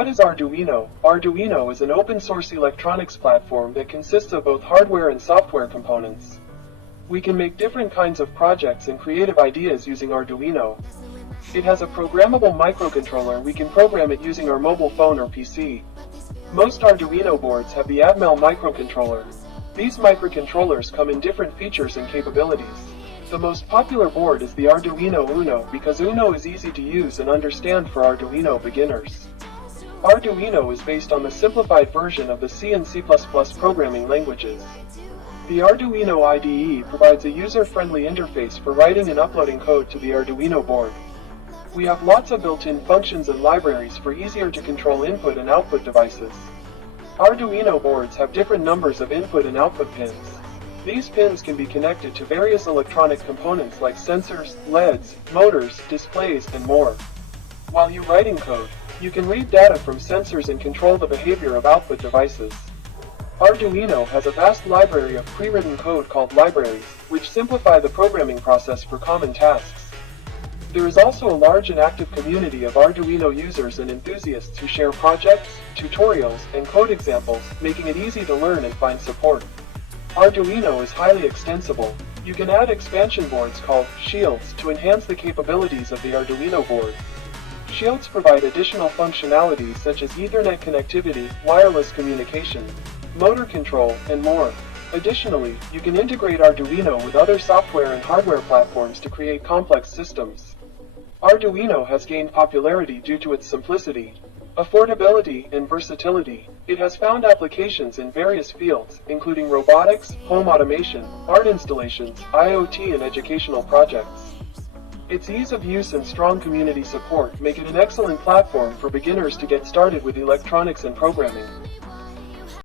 what is Arduino? Arduino is an open-source electronics platform that consists of both hardware and software components. We can make different kinds of projects and creative ideas using Arduino. It has a programmable microcontroller. We can program it using our mobile phone or PC. Most Arduino boards have the Atmel microcontroller. These microcontrollers come in different features and capabilities. The most popular board is the Arduino Uno because Uno is easy to use and understand for Arduino beginners. Arduino is based on the simplified version of the C and C++ programming languages. The Arduino IDE provides a user-friendly interface for writing and uploading code to the Arduino board. We have lots of built-in functions and libraries for easier to control input and output devices. Arduino boards have different numbers of input and output pins. These pins can be connected to various electronic components like sensors, LEDs, motors, displays, and more. While you're writing code, you can read data from sensors and control the behavior of output devices. Arduino has a vast library of pre-written code called libraries, which simplify the programming process for common tasks. There is also a large and active community of Arduino users and enthusiasts who share projects, tutorials, and code examples, making it easy to learn and find support. Arduino is highly extensible. You can add expansion boards called shields to enhance the capabilities of the Arduino board. Shields provide additional functionalities such as Ethernet connectivity, wireless communication, motor control, and more. Additionally, you can integrate Arduino with other software and hardware platforms to create complex systems. Arduino has gained popularity due to its simplicity, affordability, and versatility. It has found applications in various fields, including robotics, home automation, art installations, IoT, and educational projects. Its ease of use and strong community support make it an excellent platform for beginners to get started with electronics and programming.